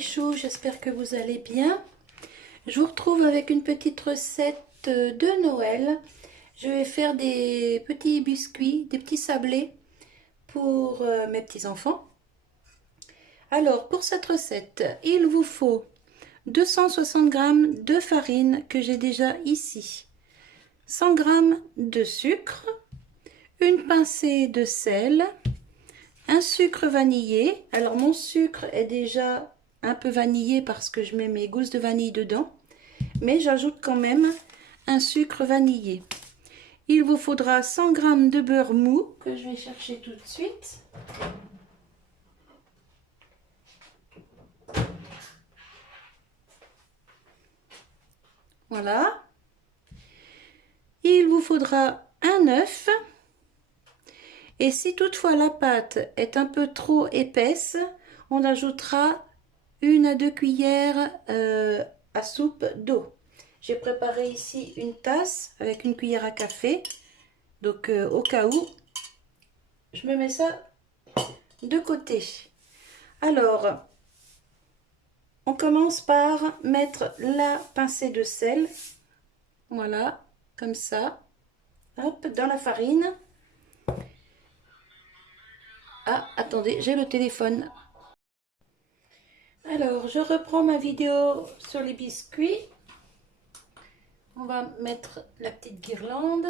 petits choux, j'espère que vous allez bien. Je vous retrouve avec une petite recette de Noël. Je vais faire des petits biscuits, des petits sablés pour mes petits-enfants. Alors, pour cette recette, il vous faut 260 g de farine que j'ai déjà ici, 100 g de sucre, une pincée de sel, un sucre vanillé. Alors mon sucre est déjà un peu vanillé parce que je mets mes gousses de vanille dedans, mais j'ajoute quand même un sucre vanillé. Il vous faudra 100 g de beurre mou que je vais chercher tout de suite. Voilà. Il vous faudra un œuf. Et si toutefois la pâte est un peu trop épaisse, on ajoutera 1 à 2 cuillères à soupe d'eau. J'ai préparé ici une tasse avec une cuillère à café. Donc au cas où, je me mets ça de côté. Alors, on commence par mettre la pincée de sel. Voilà, comme ça. Hop, dans la farine. Ah, attendez, j'ai le téléphone. Alors, je reprends ma vidéo sur les biscuits. On va mettre la petite guirlande.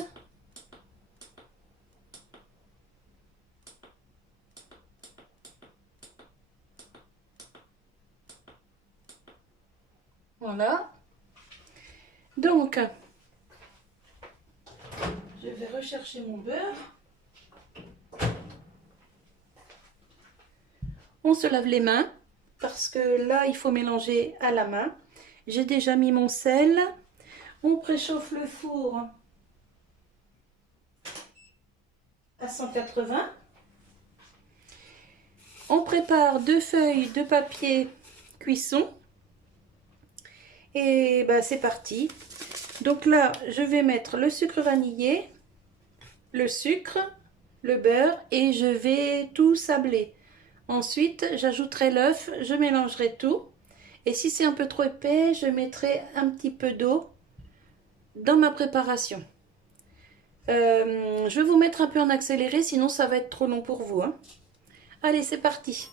Voilà. Donc, je vais rechercher mon beurre. On se lave les mains parce que là, il faut mélanger à la main. J'ai déjà mis mon sel. On préchauffe le four à 180. On prépare 2 feuilles de papier cuisson. Et ben, c'est parti. Donc là, je vais mettre le sucre vanillé, le sucre, le beurre et je vais tout sabler. Ensuite, j'ajouterai l'œuf, je mélangerai tout. Et si c'est un peu trop épais, je mettrai un petit peu d'eau dans ma préparation. Je vais vous mettre un peu en accéléré, sinon ça va être trop long pour vous, hein. Allez, c'est parti.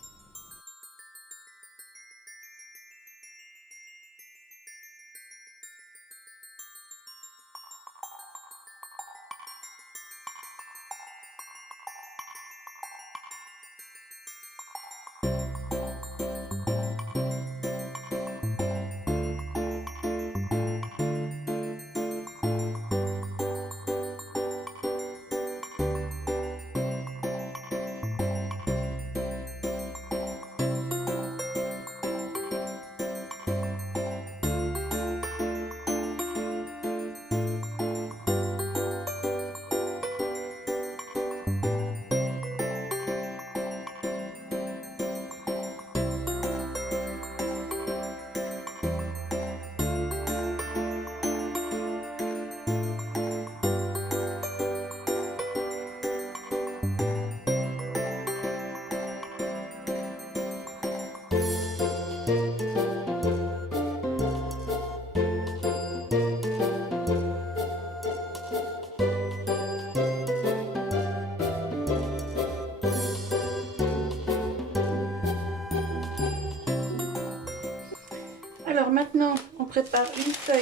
Alors maintenant, on prépare une feuille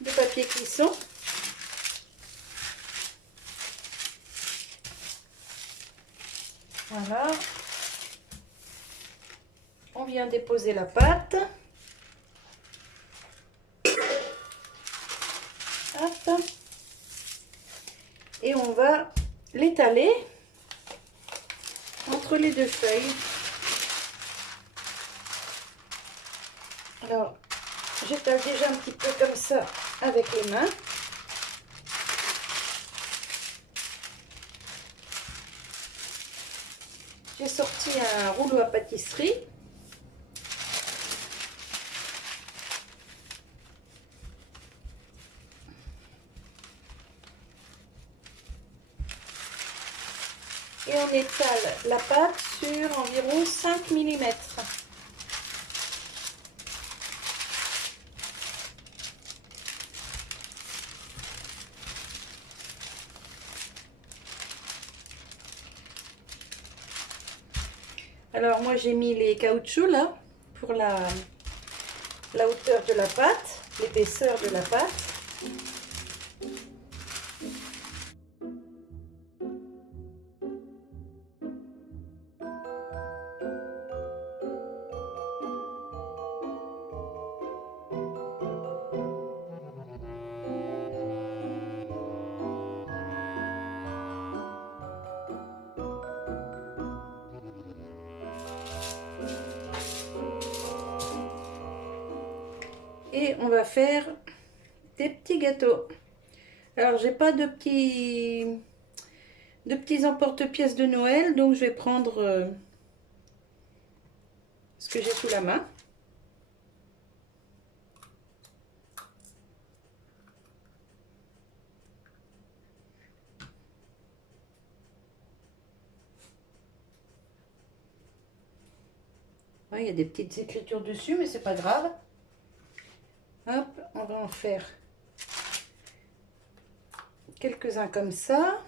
de papier cuisson. Voilà. On vient déposer la pâte. Hop. Et on va l'étaler entre les 2 feuilles. Alors, j'étale déjà un petit peu comme ça avec les mains. J'ai sorti un rouleau à pâtisserie. Et Et on étale la pâte sur environ 5 mm. Alors moi j'ai mis les caoutchoucs là pour la hauteur de la pâte, l'épaisseur de la pâte. Et on va faire des petits gâteaux. Alors j'ai pas de petits emporte-pièces de Noël, donc je vais prendre ce que j'ai sous la main. Ouais, il y a des petites écritures dessus, mais c'est pas grave. Hop, on va en faire quelques-uns comme ça.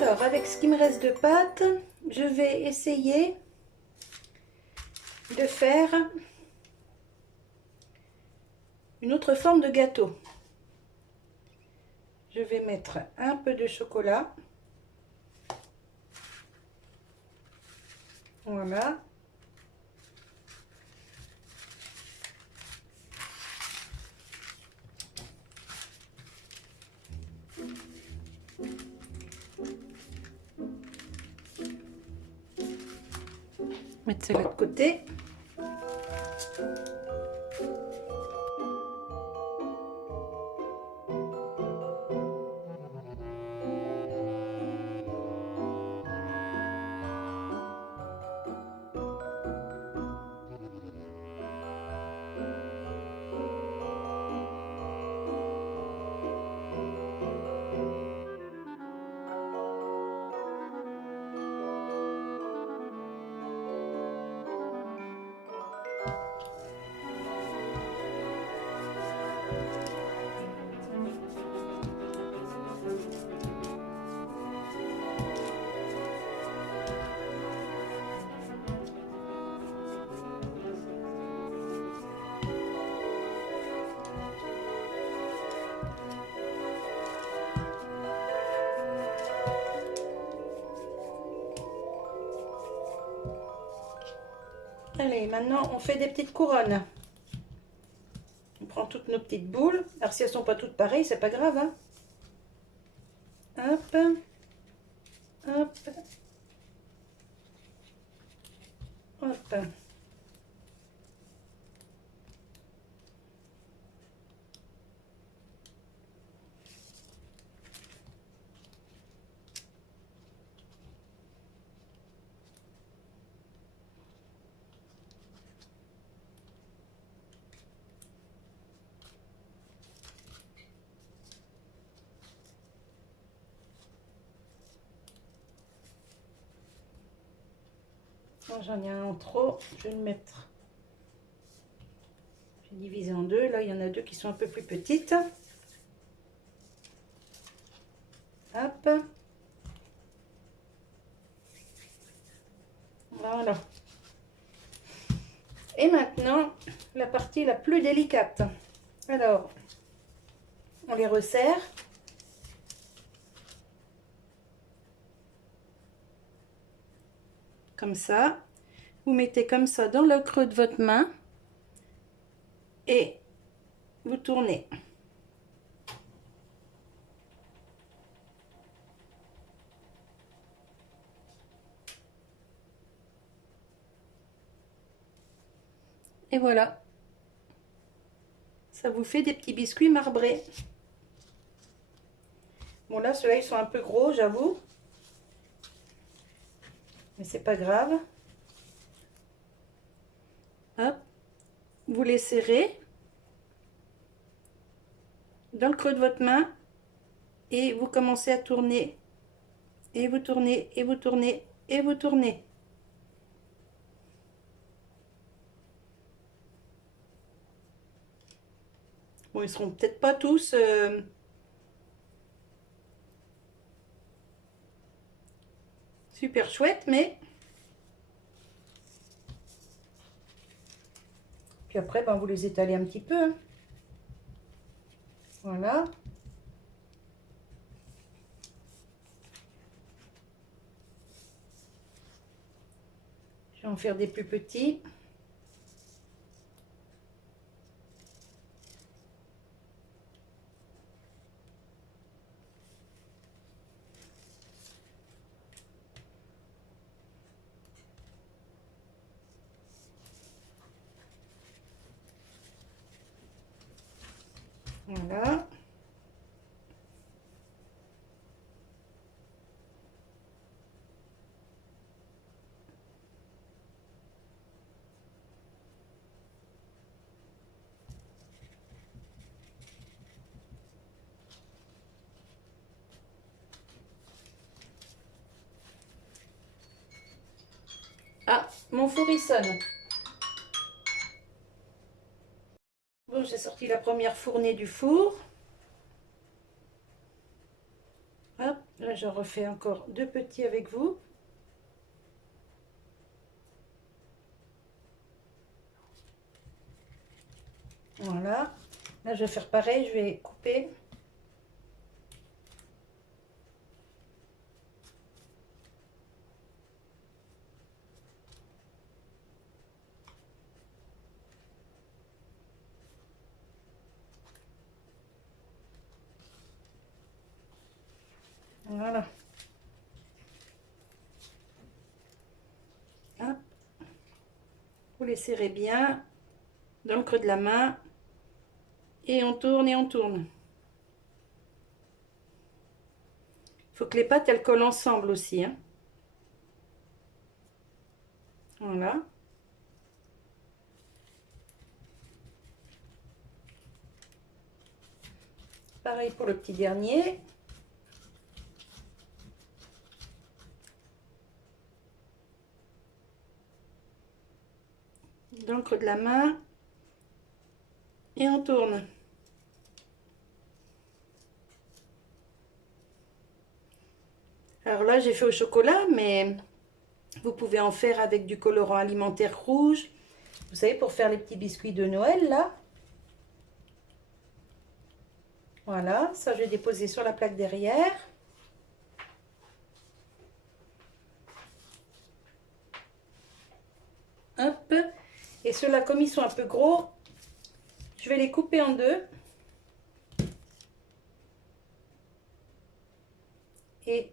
Alors, avec ce qui me reste de pâte, je vais essayer de faire une autre forme de gâteau. Je vais mettre un peu de chocolat. Voilà. Mettre cela de côté. Allez, maintenant on fait des petites couronnes. On prend toutes nos petites boules. Alors si elles sont pas toutes pareilles, c'est pas grave, hein. Hop, hop, hop. J'en ai un en trop, je vais le mettre. J'ai divisé en deux, là il y en a deux qui sont un peu plus petites. Hop. Voilà. Et maintenant, la partie la plus délicate. Alors, on les resserre. Comme ça. Vous mettez comme ça dans le creux de votre main. Et vous tournez. Et voilà. Ça vous fait des petits biscuits marbrés. Bon là, ceux-là, ils sont un peu gros, j'avoue. Mais c'est pas grave. Hop. Vous les serrez dans le creux de votre main. Et vous commencez à tourner. Et vous tournez, et vous tournez, et vous tournez. Bon, ils seront peut-être pas tous super chouettes, mais... Puis après, ben, vous les étalez un petit peu. Hein. Voilà. Je vais en faire des plus petits. Voilà. Ah, mon four il sonne. Bon, j'ai sorti la première fournée du four. Hop, là je refais encore deux petits avec vous. Voilà. Là je vais faire pareil, je vais couper. Voilà. Hop. Vous les serrez bien dans le creux de la main. Et on tourne et on tourne. Il faut que les pâtes elles collent ensemble aussi. Hein. Voilà. Pareil pour le petit dernier. Dans le creux de la main. Et on tourne. Alors là, j'ai fait au chocolat, mais vous pouvez en faire avec du colorant alimentaire rouge. Vous savez, pour faire les petits biscuits de Noël, là. Voilà, ça je vais déposer sur la plaque derrière. Hop. Et ceux-là, comme ils sont un peu gros, je vais les couper en deux. Et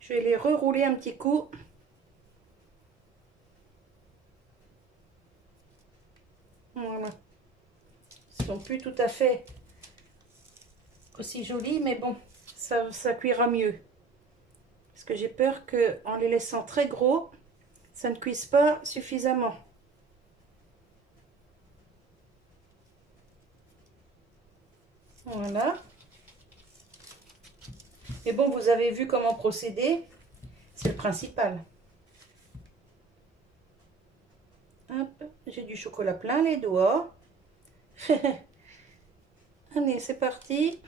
je vais les rerouler un petit coup. Voilà. Ils sont plus tout à fait aussi jolis, mais bon, ça cuira mieux. Parce que j'ai peur qu'en les laissant très gros, ça ne cuise pas suffisamment. Voilà. Mais bon, vous avez vu comment procéder. C'est le principal. Hop, j'ai du chocolat plein les doigts. Allez, c'est parti.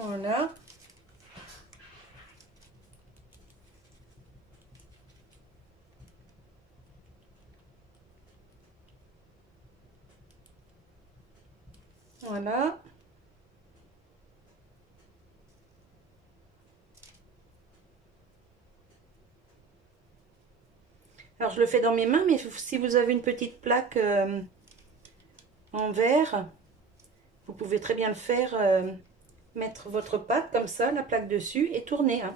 Voilà. Voilà. Alors je le fais dans mes mains, mais si vous avez une petite plaque en verre, vous pouvez très bien le faire, mettre votre pâte comme ça, la plaque dessus et tourner. Hein.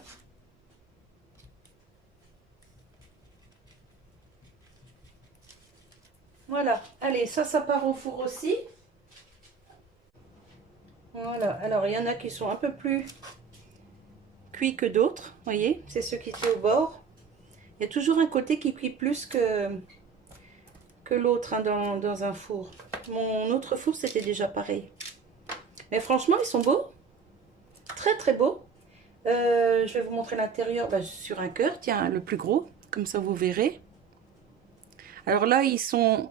Voilà, allez, ça part au four aussi. Voilà, alors il y en a qui sont un peu plus cuits que d'autres, voyez, c'est ceux qui étaient au bord. Il y a toujours un côté qui cuit plus que l'autre hein, dans un four. Mon autre four, c'était déjà pareil. Mais franchement, ils sont beaux. Très, très beaux. Je vais vous montrer l'intérieur sur un cœur. Tiens, le plus gros. Comme ça, vous verrez. Alors là, ils sont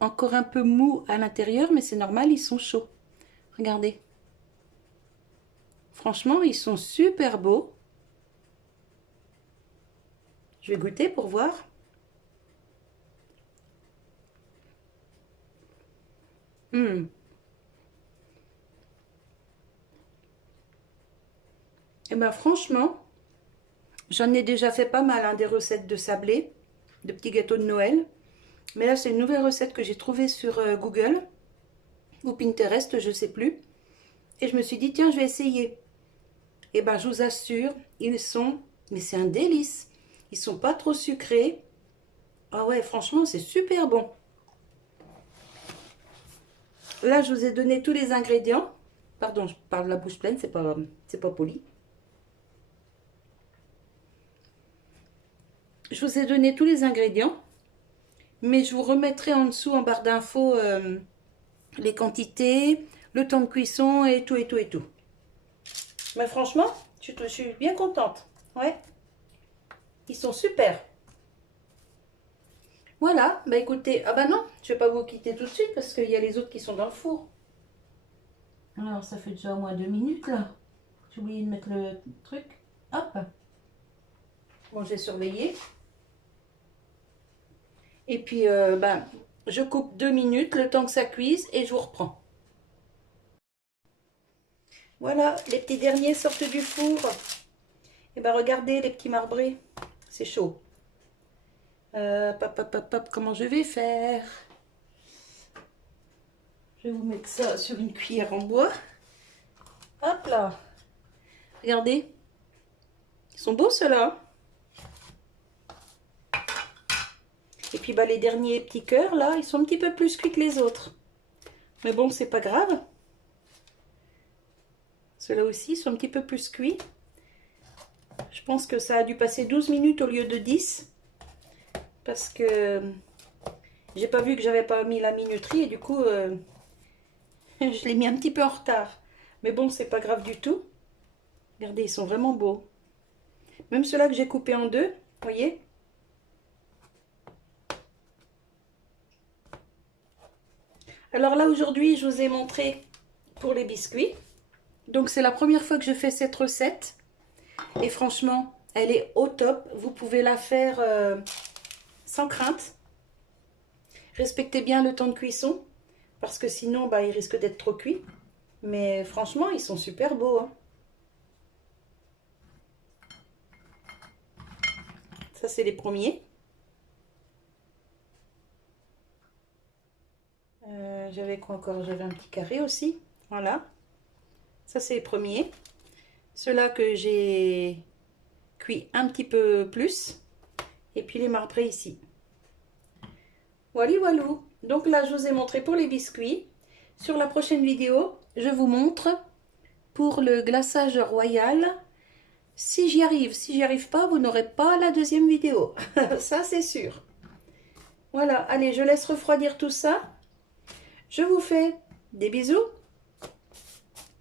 encore un peu mous à l'intérieur, mais c'est normal, ils sont chauds. Regardez. Franchement, ils sont super beaux. Je vais goûter pour voir. Et ben franchement, j'en ai déjà fait pas mal hein, des recettes de sablé, de petits gâteaux de Noël. Mais là, c'est une nouvelle recette que j'ai trouvée sur Google ou Pinterest, je sais plus. Et je me suis dit, tiens, je vais essayer. Et ben, je vous assure, ils sont, mais c'est un délice. Ils sont pas trop sucrés. Ah ouais, franchement, c'est super bon. Là, je vous ai donné tous les ingrédients. Pardon, je parle la bouche pleine, c'est pas poli. Je vous ai donné tous les ingrédients. Mais je vous remettrai en dessous, en barre d'infos, les quantités, le temps de cuisson et tout, et tout, et tout. Mais franchement, je suis bien contente. Ouais. Ils sont super. Voilà, bah écoutez, ah bah non, je vais pas vous quitter tout de suite parce qu'il y a les autres qui sont dans le four. Alors ça fait déjà au moins 2 minutes là. J'ai oublié de mettre le truc. Hop. Bon, j'ai surveillé. Et puis, je coupe 2 minutes, le temps que ça cuise et je vous reprends. Voilà, les petits derniers sortent du four. Et ben regardez les petits marbrés, c'est chaud. Comment je vais faire? Je vais vous mettre ça sur une cuillère en bois. Hop là. Regardez. Ils sont beaux ceux-là. Et puis les derniers petits cœurs là, ils sont un petit peu plus cuits que les autres. Mais bon, c'est pas grave. Ceux-là aussi sont un petit peu plus cuits. Je pense que ça a dû passer 12 minutes au lieu de 10. Parce que j'ai pas vu que j'avais pas mis la minuterie et du coup je l'ai mis un petit peu en retard. Mais bon, c'est pas grave du tout. Regardez, ils sont vraiment beaux. Même ceux-là que j'ai coupés en deux, voyez. Alors là, aujourd'hui, je vous ai montré pour les biscuits. Donc, c'est la première fois que je fais cette recette. Et franchement, elle est au top. Vous pouvez la faire sans crainte. Respectez bien le temps de cuisson. Parce que sinon, ils risquent d'être trop cuits. Mais franchement, ils sont super beaux. Hein. Ça, c'est les premiers. J'avais quoi encore? J'avais un petit carré aussi. Voilà. Ça, c'est les premiers. Ceux-là que j'ai cuit un petit peu plus. Et puis les marbrés ici. Voilà, voilà. Donc là, je vous ai montré pour les biscuits. Sur la prochaine vidéo, je vous montre pour le glaçage royal. Si j'y arrive pas, vous n'aurez pas la deuxième vidéo. Ça, c'est sûr. Voilà, allez, je laisse refroidir tout ça. Je vous fais des bisous.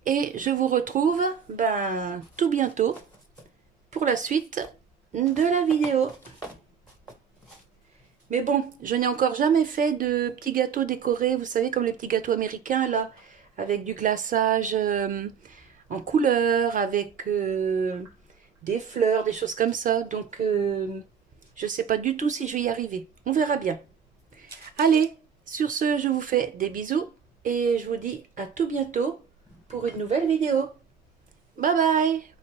Et je vous retrouve tout bientôt pour la suite de la vidéo. Mais bon, je n'ai encore jamais fait de petits gâteaux décorés, vous savez, comme les petits gâteaux américains, là, avec du glaçage en couleur, avec des fleurs, des choses comme ça. Donc, je ne sais pas du tout si je vais y arriver. On verra bien. Allez, sur ce, je vous fais des bisous et je vous dis à tout bientôt pour une nouvelle vidéo. Bye bye!